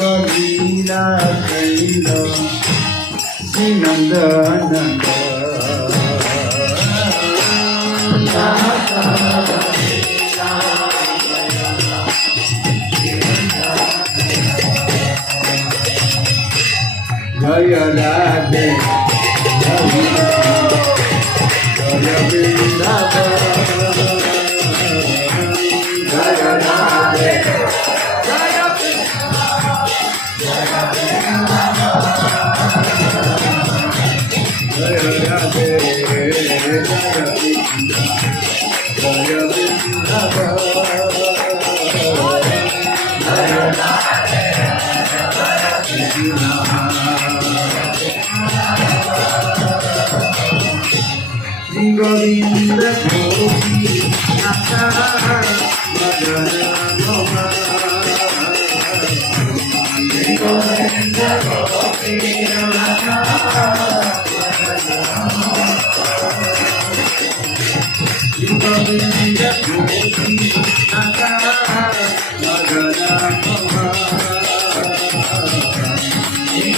गलीला कैल नंदनंद जय राधे जय वृंदावन जय राधे गोविंद गोपी नाथा मदन मोहन गोविंद गोपी नाथा गोविंद गोपी नाथा मदन मोहन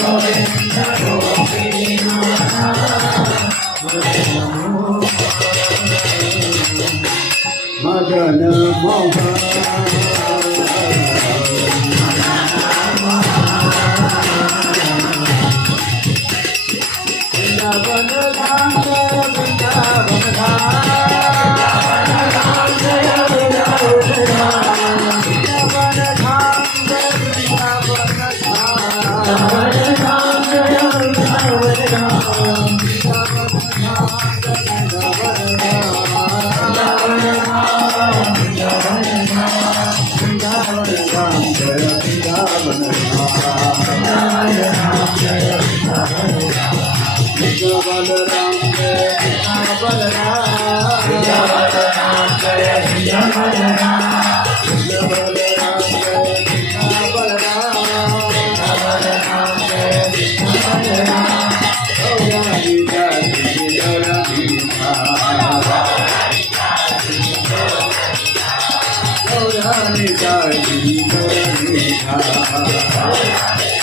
गोविंद गोपी नाथा मदन मोहन वृंदावन धाम वृंदावन धाम जय वृंदावन धाम Hare